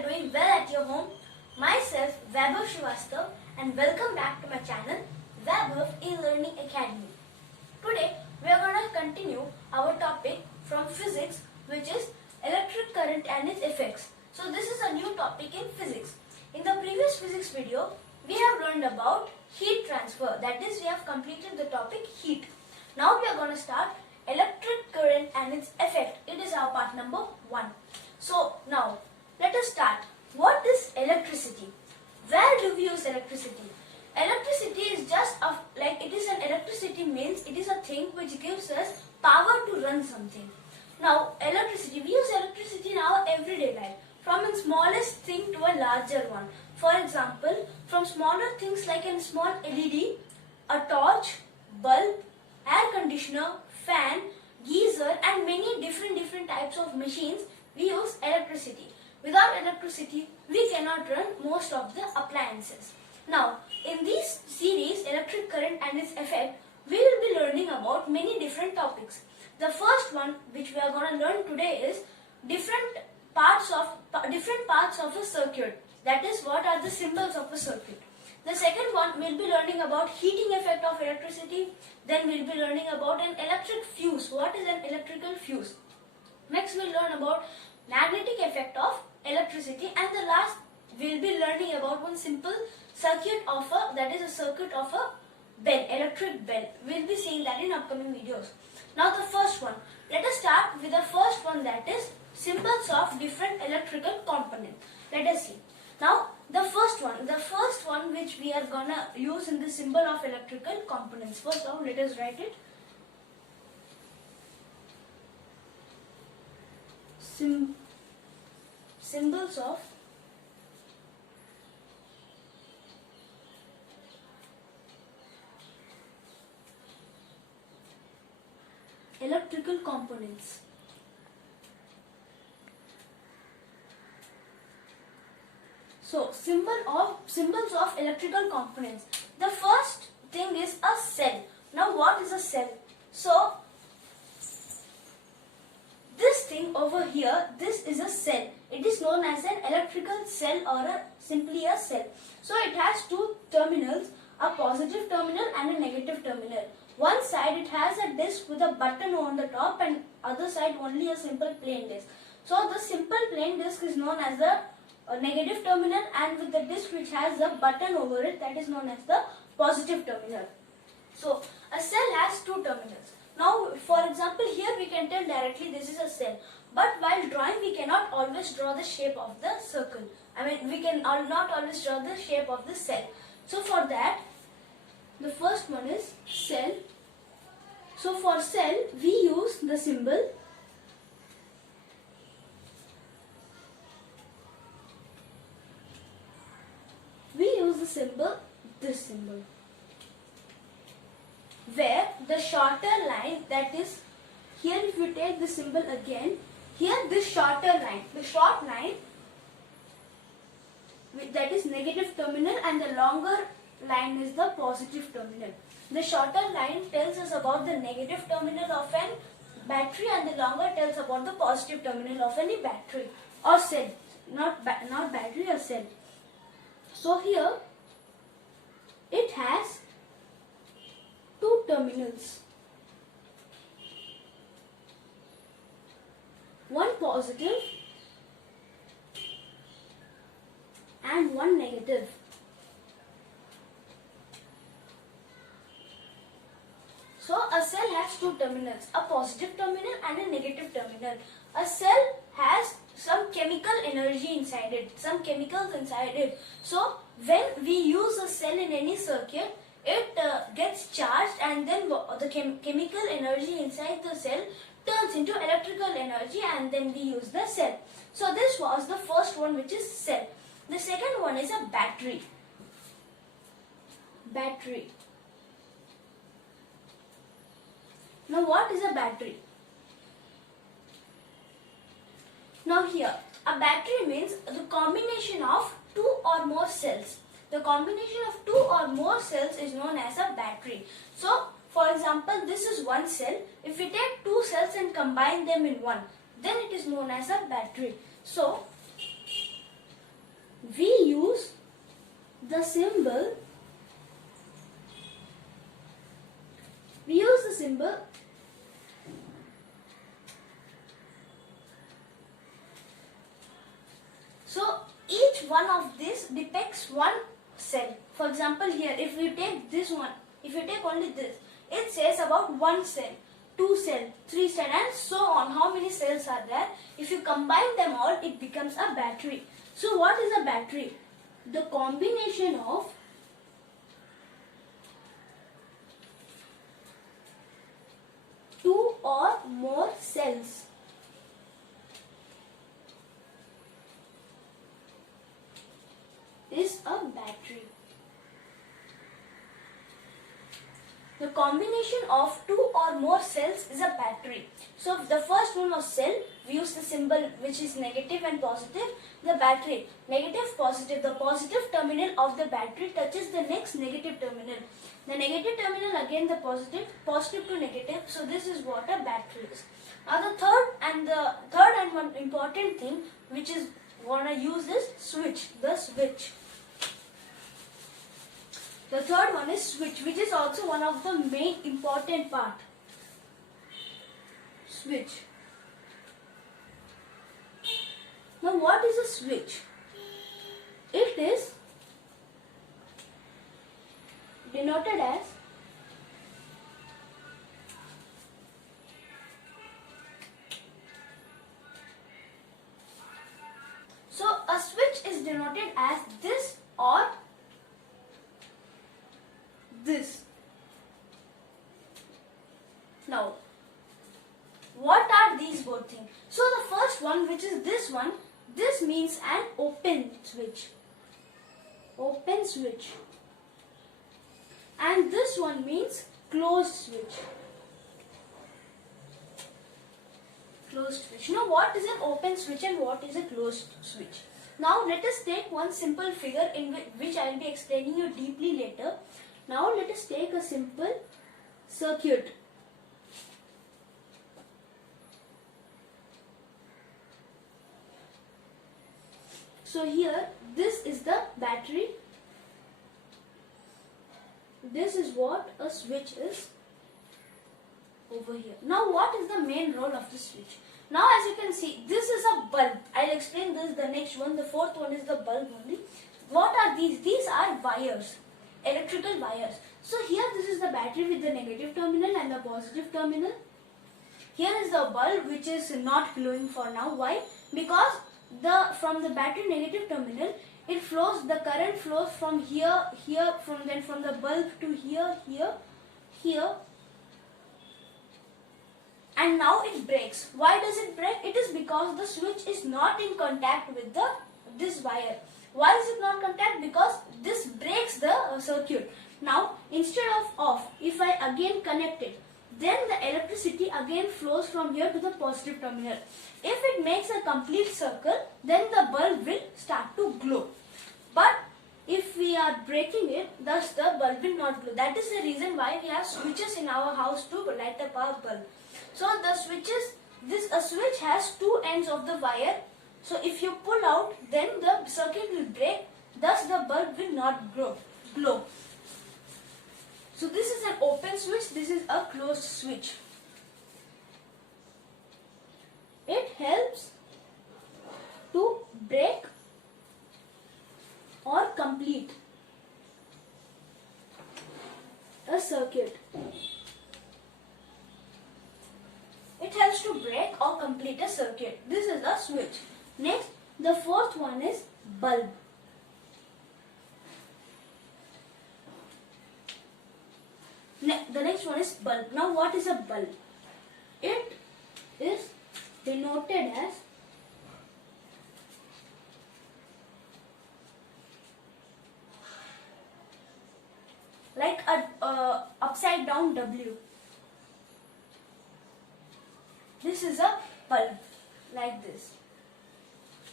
are doing well at your home. Myself, Vaibhav Srivastava, and welcome back to my channel, Vaibhav E-Learning Academy. Today, we are going to continue our topic from physics, which is electric current and its effects. So this is a new topic in physics. In the previous physics video, we have learned about heat transfer. That is, we have completed the topic heat. Now we are going to start electric current and its effect. It is our part number 1. So now let us start. What is electricity? Where do we use electricity? Electricity is just electricity means it is a thing which gives us power to run something. Now electricity, we use electricity in our everyday life, from the smallest thing to a larger one. For example, from smaller things like a small LED, a torch, bulb, air conditioner, fan, geyser and many different types of machines, we use electricity. Without electricity, we cannot run most of the appliances. Now, in this series, Electric Current and its Effect, we will be learning about many different topics. The first one which we are going to learn today is different parts of a circuit. That is, what are the symbols of a circuit. The second one, we will be learning about heating effect of electricity. Then we will be learning about an electric fuse. What is an electrical fuse? Next, we will learn about magnetic effect of electricity. And the last, we will be learning about one simple circuit of a bell, electric bell. We will be seeing that in upcoming videos. Now the first one. Let us start with the first one, that is symbols of different electrical components. Let us see. Now the first one which we are gonna use in the symbol of electrical components. First of all, let us write it. Symbols of electrical components. So, symbols of electrical components. The first thing is a cell. Now, what is a cell? So, this thing over here, this is a cell. It is known as an electrical cell or simply a cell. So, it has two terminals, a positive terminal and a negative terminal. One side it has a disc with a button on the top, and other side only a simple plain disc. So, the simple plain disc is known as the negative terminal, and with the disc which has a button over it, that is known as the positive terminal. So, a cell has two terminals. Now, for example, here we can tell directly this is a cell. But while drawing, we cannot always draw the shape of the circle. We can not always draw the shape of the cell. So, for that, the first one is cell. So, for cell, we use the symbol . We use the symbol, this symbol, where the shorter line, that is, here if you take the symbol again, here this shorter line, the short line, that is negative terminal, and the longer line is the positive terminal. The shorter line tells us about the negative terminal of an battery, and the longer tells about the positive terminal of any battery or cell, not battery or cell. So here it has two terminals, one positive and one negative. So a cell has two terminals, a positive terminal and a negative terminal. A cell has some chemical energy inside it, some chemicals inside it. So when we use a cell in any circuit, it gets charged, and then the chemical energy inside the cell turns into electrical energy, and then we use the cell. So this was the first one, which is cell. The second one is a battery. Battery. Now what is a battery? Now here, a battery means the combination of two or more cells. The combination of two or more cells is known as a battery. So, for example, this is one cell. If we take two cells and combine them in one, then it is known as a battery. So, we use the symbol so each one of this depicts one cell. For example, here if we take this one, if you take only this, it says about one cell, two cell, three cell, and so on. How many cells are there? If you combine them all, it becomes a battery. So what is a battery? The combination of two or more cells. Is a battery. The combination of two or more cells is a battery. So if the first one was cell, we use the symbol which is negative and positive. The battery, negative, positive. The positive terminal of the battery touches the next negative terminal. The negative terminal again the positive, positive to negative. So this is what a battery is. Now the third and one important thing which is wanna use is switch. The switch. The third one is switch, which is also one of the main important part. Switch. Now what is a switch? It is denoted as a switch is denoted as this or this. Now, what are these both things? So the first one, which is this one, this means an open switch. Open switch. And this one means closed switch. Closed switch. Now what is an open switch and what is a closed switch? Now let us take one simple figure in which I will be explaining you deeply later. Now let us take a simple circuit. So here this is the battery. This is what a switch is over here. Now what is the main role of the switch? Now as you can see, this is a bulb. I'll explain this the next one. The fourth one is the bulb only. What are these? These are wires, electrical wires. So here this is the battery with the negative terminal and the positive terminal. Here is the bulb which is not glowing for now. Why? Because from the battery negative terminal, it flows, the current flows from here, from the bulb to here, and now it breaks. Why does it break? It is because the switch is not in contact with this wire. Why is it not contact? Because this breaks the circuit. Now instead of off, if I again connect it, then the electricity again flows from here to the positive terminal. If it makes a complete circle, then the bulb will start to glow. But if we are breaking it, thus the bulb will not glow. That is the reason why we have switches in our house to light up our bulb. So the switches, a switch has two ends of the wire. So if you pull out, then the circuit will break. Thus the bulb will not glow. So this is an open switch. This is a closed switch. It helps to break or complete a circuit. It helps to break or complete a circuit. This is a switch. Next, the fourth one is bulb. The next one is bulb. Now what is a bulb? It is denoted as like a upside down W. This is a bulb like this.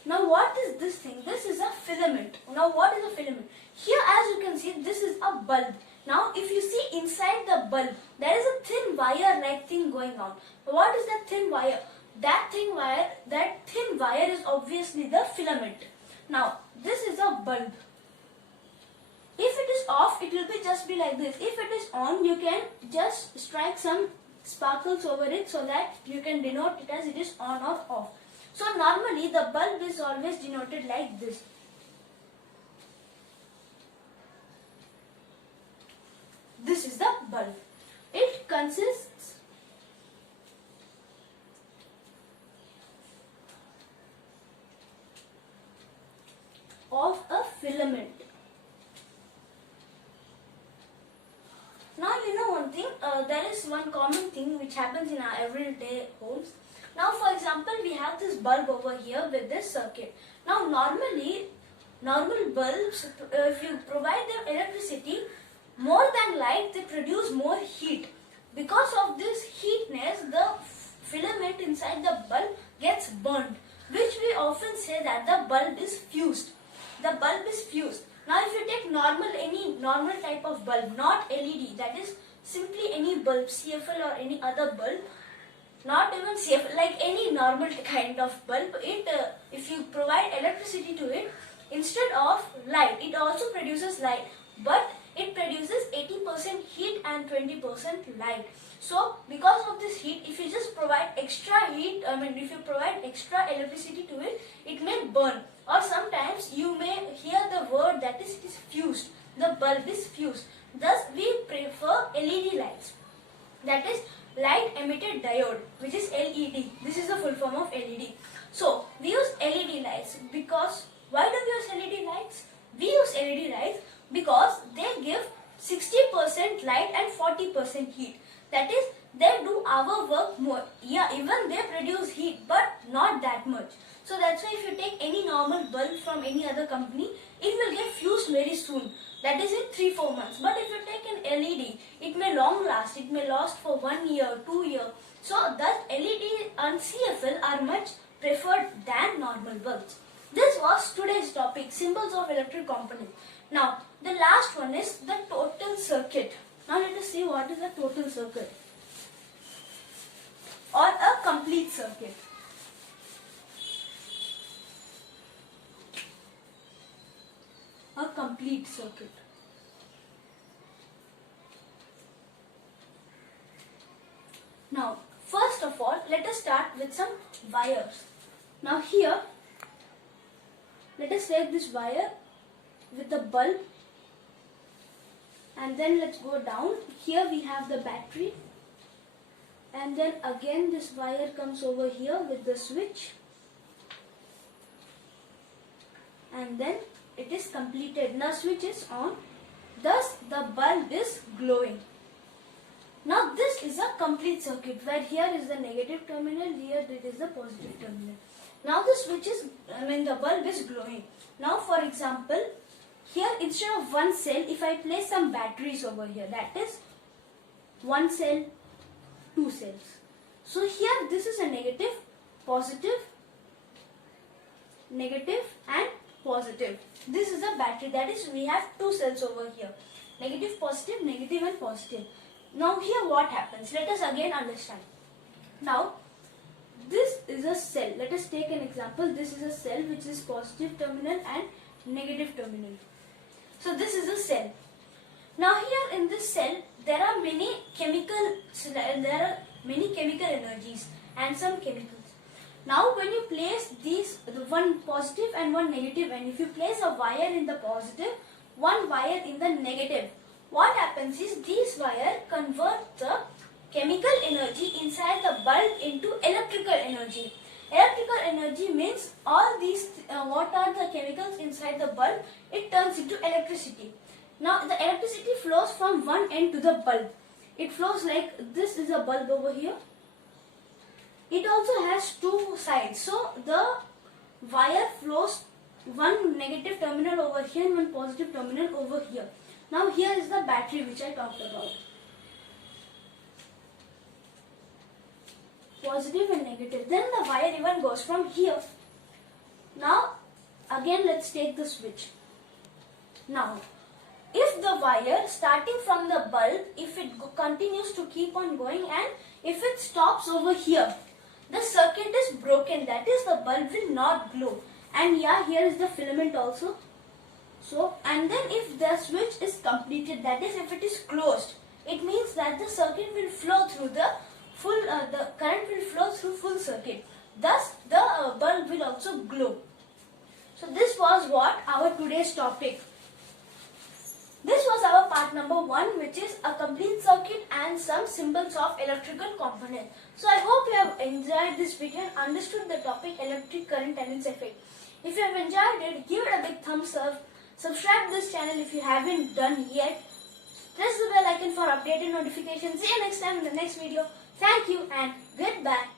Now what is this thing? This is a filament. Now what is a filament? Here as you can see, this is a bulb. Now if you see inside the bulb, there is a thin wire like thing going on. What is that thin wire? That thin wire is obviously the filament. Now this is a bulb. If it is off, it will just be like this. If it is on, you can just strike some sparkles over it so that you can denote it as it is on or off. So normally the bulb is always denoted like this. This is the bulb. It consists of a filament. Now you know one thing, there is one common thing which happens in our everyday homes. Now for example, we have this bulb over here with this circuit. Now normally, normal bulbs, if you provide them electricity, more than light, they produce more heat. Because of this heatness, the filament inside the bulb gets burnt, which we often say that the bulb is fused. The bulb is fused. Now if you take any normal type of bulb, not LED, that is simply any bulb, CFL or any other bulb, not even CFL, like any normal kind of bulb, if you provide electricity to it, instead of light, it also produces light, but it produces 80% heat and 20% light. So because of this heat, if you just provide extra heat, if you provide extra electricity to it, it may burn. Or sometimes you may hear the word that is, it is fused. The bulb is fused. Thus we prefer LED lights. That is light emitted diode, which is LED. This is the full form of LED. So we use LED lights because, why do we use LED lights? We use LED lights because they give 60% light and 40% heat. That is, they do our work more. Yeah, even they produce heat, but not that much. So that's why if you take any normal bulb from any other company, it will get fused very soon. That is in 3-4 months. But if you take an LED, it may long last. It may last for 1 year, 2 years. So thus LED and CFL are much preferred than normal bulbs. This was today's topic, symbols of electric components. Now the last one is the total circuit. Now let us see what is a total circuit or a complete circuit. A complete circuit. Now first of all, let us start with some wires. Now here, let us take this wire with the bulb, and then let's go down. Here we have the battery, and then again this wire comes over here with the switch, and then it is completed. Now switch is on, thus the bulb is glowing. Now this is a complete circuit where here is the negative terminal, here it is the positive terminal. Now the switch is, the bulb is glowing. Now for example, here instead of one cell, if I place some batteries over here, that is one cell, two cells. So here this is a negative, positive, negative and positive. This is a battery, that is we have two cells over here. Negative, positive, negative and positive. Now here what happens? Let us again understand. Now this is a cell. Let us take an example. This is a cell which is positive terminal and negative terminal. So this is a cell. Now here in this cell there are many chemical energies and some chemicals. Now when you place these, one positive and one negative, and if you place a wire in the positive, one wire in the negative, what happens is these wires convert the chemical energy inside the bulb into electrical energy. Electrical energy means all these, what are the chemicals inside the bulb, it turns into electricity. Now the electricity flows from one end to the bulb. It flows like this is a bulb over here. It also has two sides. So the wire flows one negative terminal over here and one positive terminal over here. Now here is the battery which I talked about. Positive and negative. Then the wire even goes from here. Now again let's take the switch. Now if the wire starting from the bulb, if it continues to keep on going and if it stops over here, the circuit is broken, that is the bulb will not glow. and yeah, here is the filament also. So, and then if the switch is completed, that is if it is closed, it means that the circuit will flow through the current will flow through full circuit. Thus, the bulb will also glow. So this was what our today's topic. This was our part number 1, which is a complete circuit and some symbols of electrical components. So I hope you have enjoyed this video and understood the topic electric current and its effect. If you have enjoyed it, give it a big thumbs up. Subscribe to this channel if you haven't done yet. Press the bell icon for updated notifications. See you next time in the next video. Thank you and goodbye.